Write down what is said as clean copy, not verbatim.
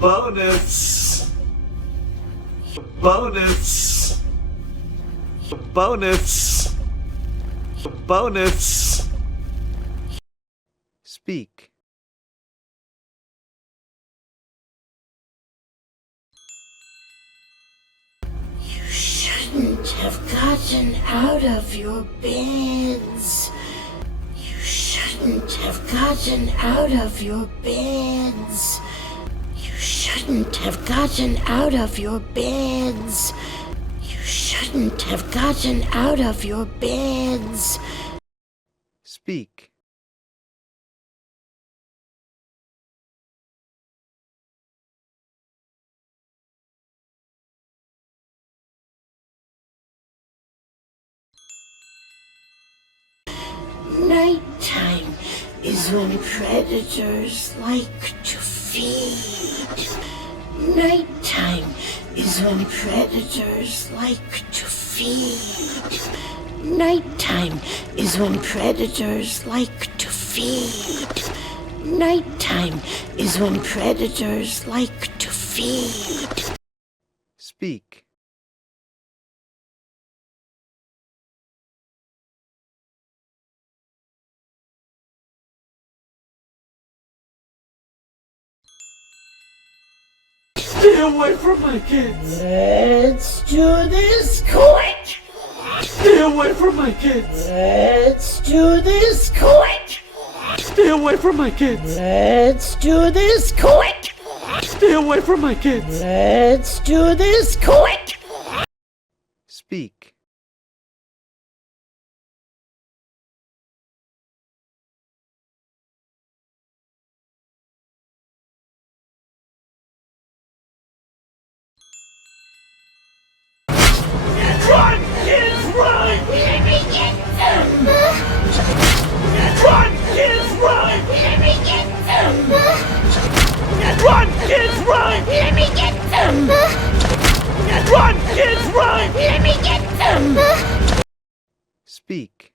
bonus, bonus, bonus, bonus. Speak. You shouldn't have gotten out of your beds. You shouldn't have gotten out of your beds. You shouldn't have gotten out of your beds. You shouldn't have gotten out of your beds. Speak. Nighttime is when predators like to feed. Nighttime is when predators like to feed. Nighttime is when predators like to feed. Nighttime is when predators like to feed. Speak. Stay away from my kids! Let's do this quick! Stay away from my kids! Let's do this quick! Stay away from my kids! Let's do this quick! Stay away from my kids! Let's do this quick! Speak. Run, kids, run! Let me get them! Run, kids, run! Let me get them! Run, kids, run! Let me get them! Run, kids, run! Let me get them! Speak.